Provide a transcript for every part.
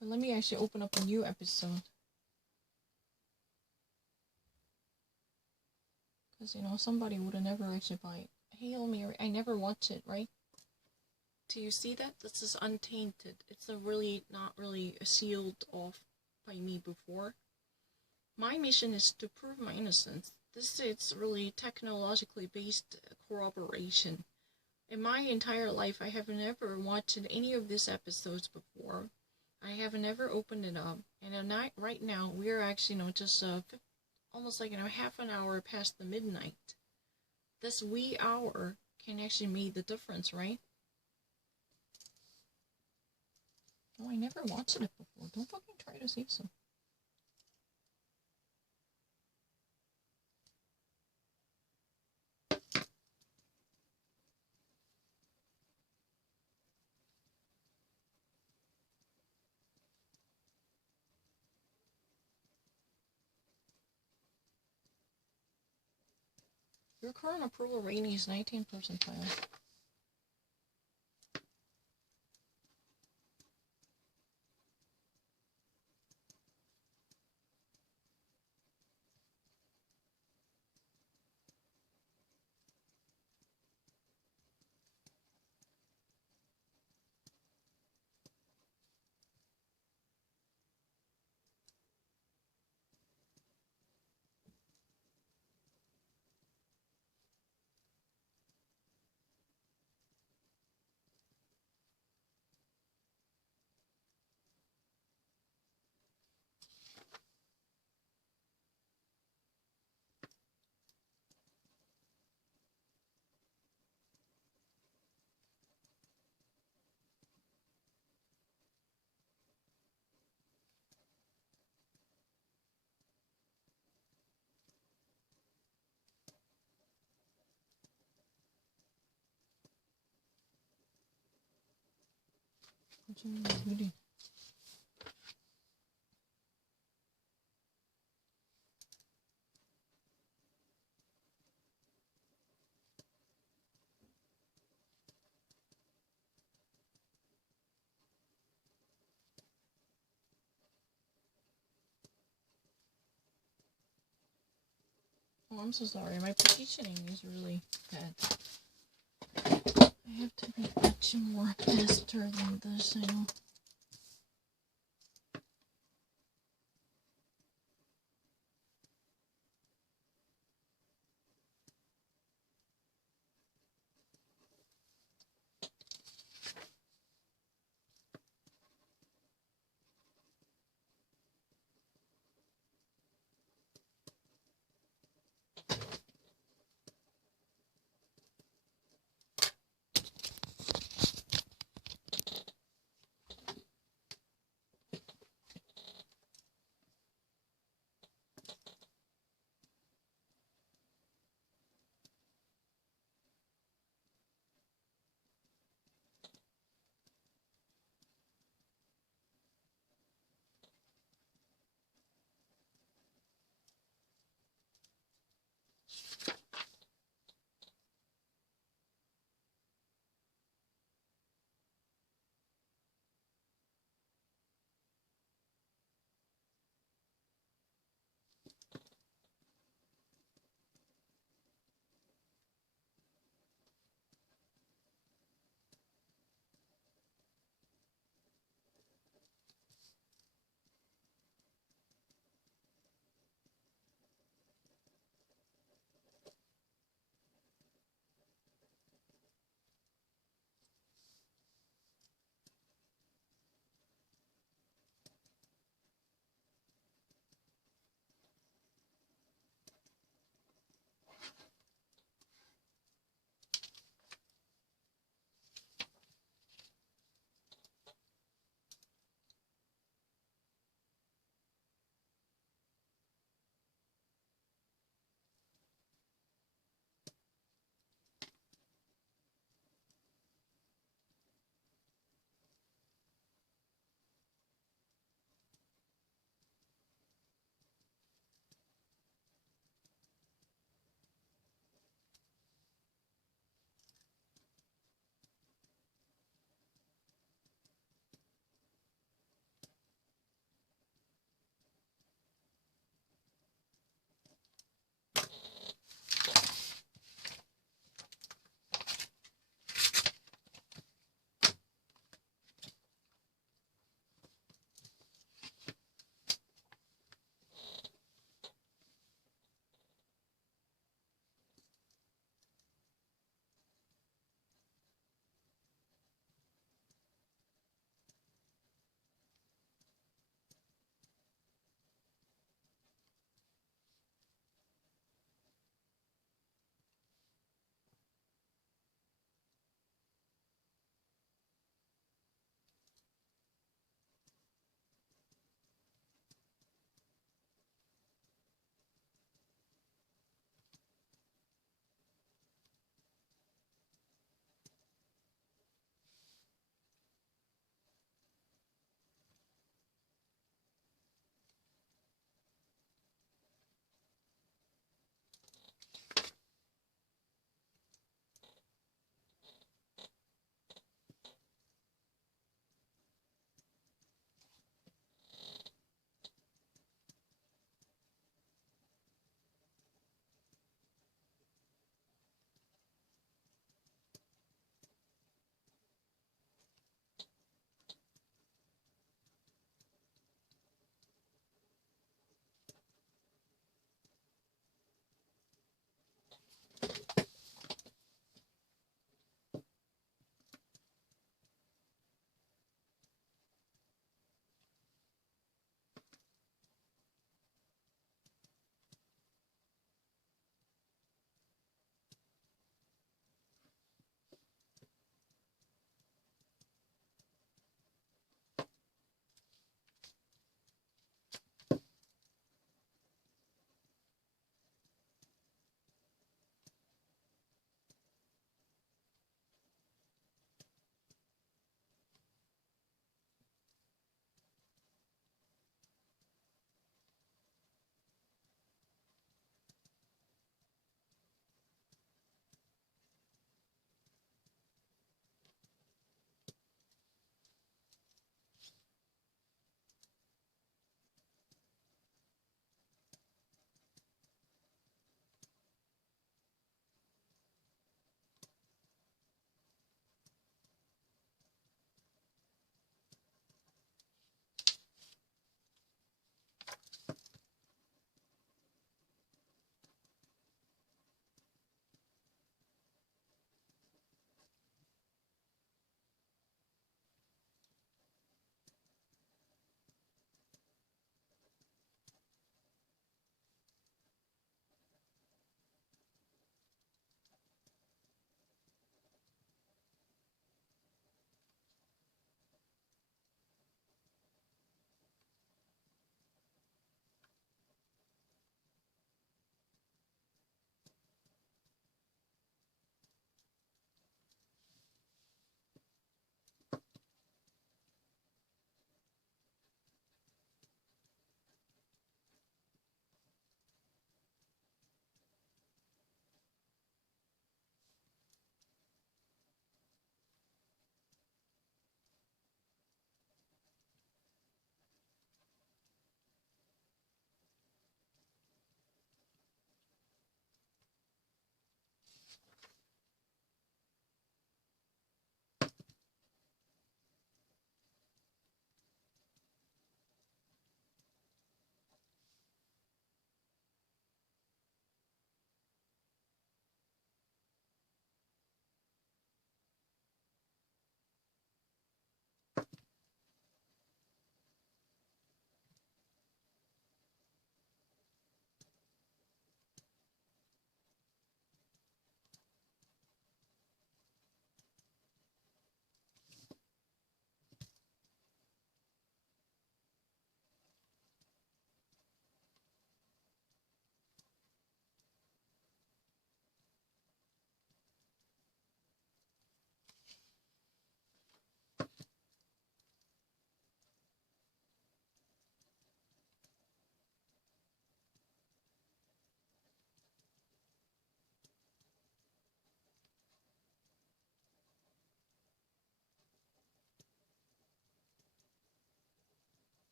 But let me actually open up a new episode. Because, you know, somebody would have never actually buy Hail Mary. I never watched it, right? Do you see that? This is untainted. It's a really, not really sealed off by me before. My mission is to prove my innocence. It's really technologically based corroboration. In my entire life, I have never watched any of these episodes before. I have never opened it up. And right now, we are actually, you know, just almost like, you know, half an hour past the midnight. This wee hour can actually make the difference, right? Oh, I never watched it before. Don't fucking try to say so. Your current approval rating is 19 percentile. Really? Oh, I'm so sorry. My positioning is really bad. I have to be much more faster than this, I know.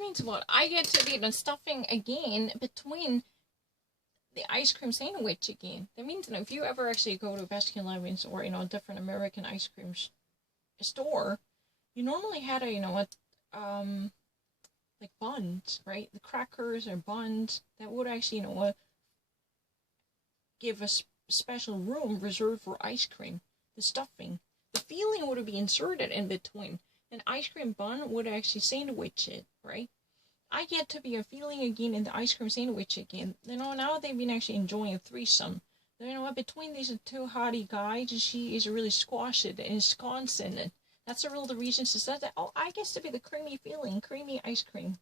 means what? I get to be the stuffing again between the ice cream sandwich again. That means, you know, if you ever actually go to Baskin-Robbins or, you know, a different American ice cream store, you normally had a, you know, like buns, right? The crackers or buns that would actually, you know, give a special room reserved for ice cream. The stuffing. The filling would be inserted in between. An ice cream bun would actually sandwich it, right? I get to be a filling again in the ice cream sandwich again. You know, now they've been actually enjoying a threesome. You know what? Between these two hottie guys, she is really squashed and ensconced in it. That's the real the reason she said that. Oh, I guess to be the creamy filling, creamy ice cream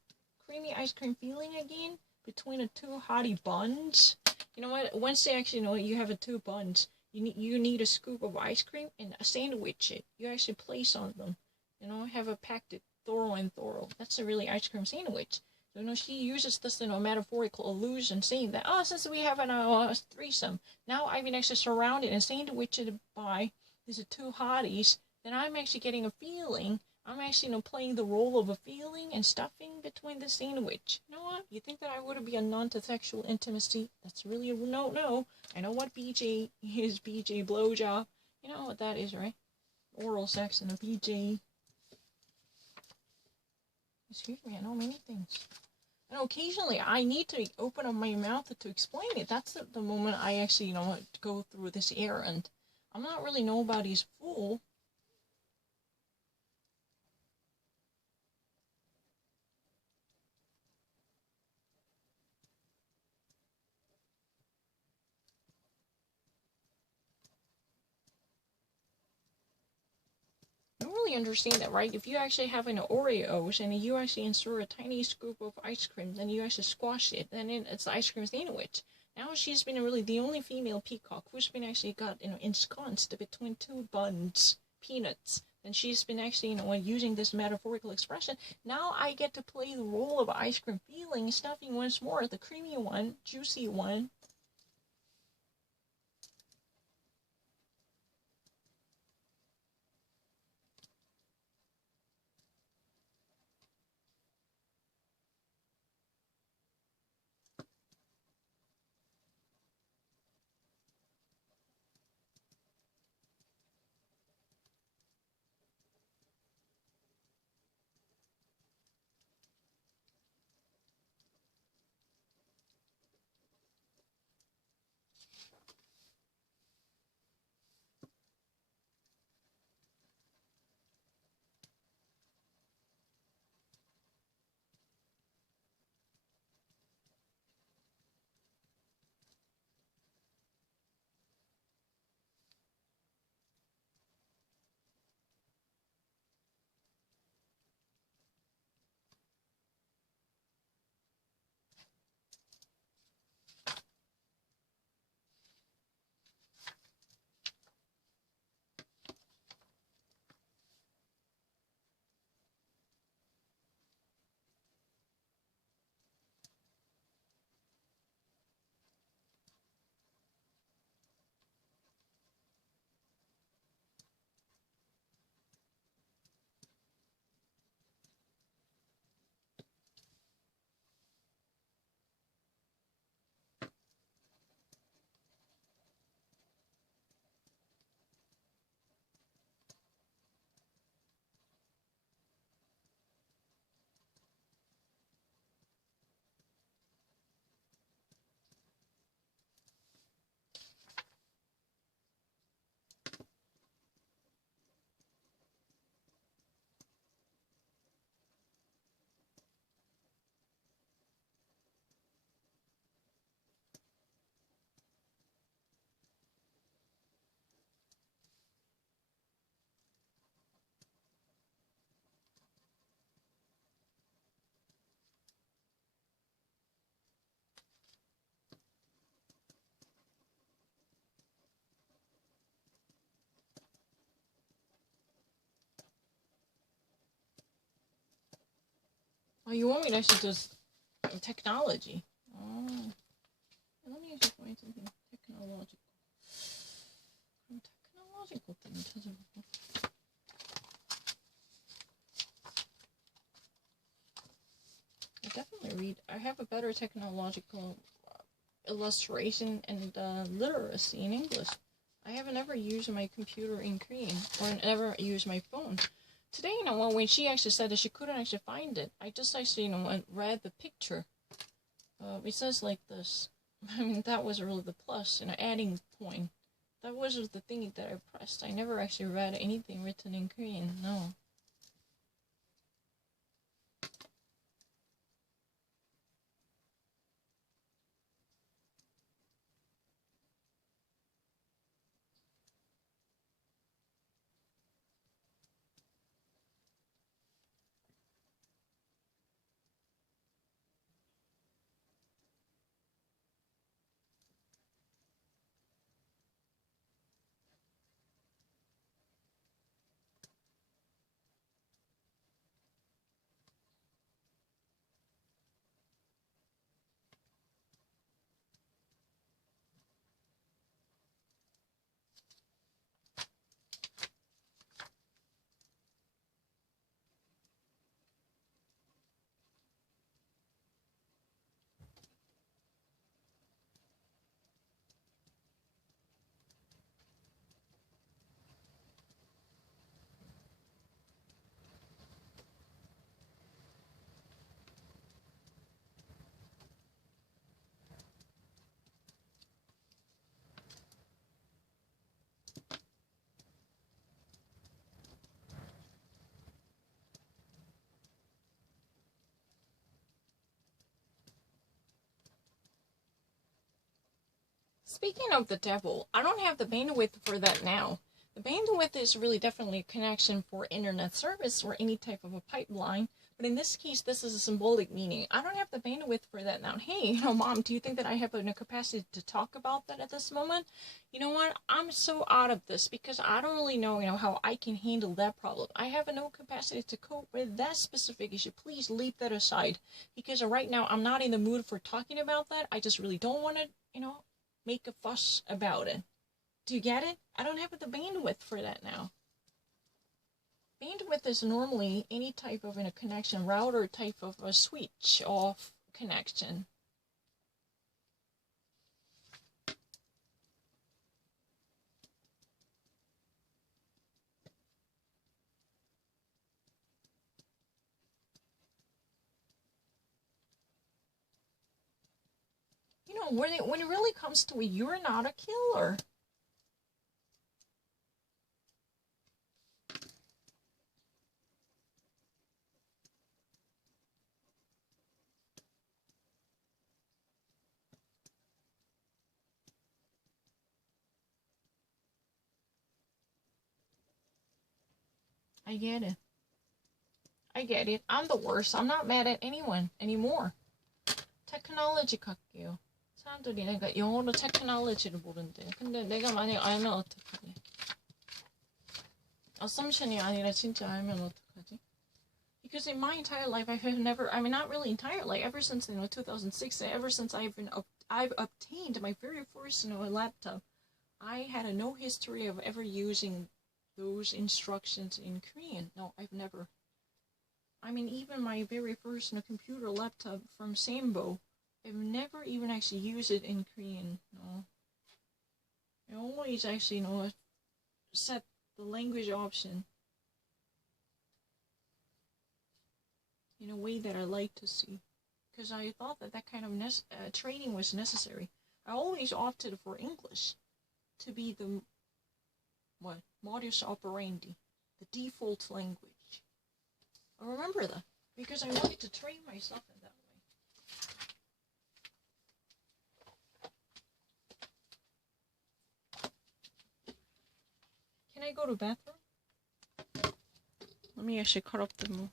feeling again between the two hottie buns. You know what? Once they actually know you have a two buns, you need a scoop of ice cream and a sandwich it. You actually place on them. You know, have a packed it thorough. That's a really ice cream sandwich. So, you know, she uses this, you know, metaphorical allusion, saying that, oh, since we have a threesome, now I've been actually surrounded and sandwiched by these two hotties, then I'm actually getting a feeling. I'm actually, you know, playing the role of a feeling and stuffing between the sandwich. You know what? You think that I would be a non-sexual intimacy? That's really a no. I know what BJ is, BJ blowjob. You know what that is, right? Oral sex and a BJ. Excuse me, I know many things. And occasionally I need to open up my mouth to explain it. That's the moment I actually, you know, go through this errand. I'm not really nobody's fool. I don't really understand that, right? If you actually have an Oreos and you actually insert a tiny scoop of ice cream, then you actually squash it, then it's the ice cream sandwich. Now she's been really the only female peacock who's been actually got, you know, ensconced between two buns, peanuts. And she's been actually, you know, using this metaphorical expression. Now I get to play the role of ice cream feeling, stuffing once more, the creamy one, juicy one. Oh, you want me to actually just technology? Oh, let me actually find something technological. technological thing 찾아보고. definitely read. I have a better technological illustration and literacy in English. I haven't ever used my computer in Korean or never used my phone. Today, when she actually said that she couldn't actually find it, I just actually, read the picture. It says like this. I mean, that was really the plus, adding point. That was the thing that I pressed. I never actually read anything written in Korean, no. Speaking of the devil, I don't have the bandwidth for that now. The bandwidth is really definitely a connection for internet service or any type of a pipeline. But in this case, this is a symbolic meaning. I don't have the bandwidth for that now. Hey, Mom, do you think that I have enough capacity to talk about that at this moment? You know what? I'm so out of this because I don't really know, how I can handle that problem. I have no capacity to cope with that specific issue. Please leave that aside because right now I'm not in the mood for talking about that. I just really don't want to, make a fuss about it. Do you get it? I don't have the bandwidth for that now. Bandwidth is normally any type of a connection, router type of a switch off connection. When it really comes to it, you're not a killer. I get it. I get it. I'm the worst. I'm not mad at anyone anymore. 테크놀로지 갈게요. 사람들이 내가 영어로 테크놀로지를 모른대. 근데 내가 만약 알면 어떡하지? Assumption이 아니라 진짜 알면 어떡하지? Because in my entire life, I have never, not really entire, ever since, 2006, ever since I've obtained my very first, laptop, I had no history of ever using those instructions in Korean. No, I've never. Even my very first computer laptop from Sambo, I've never even actually used it in Korean, no. I always actually, set the language option in a way that I like to see. Because I thought that kind of training was necessary. I always opted for English to be the, modus operandi, the default language. I remember that, because I wanted to train myself in that way. Can I go to the bathroom? Let me actually cut up the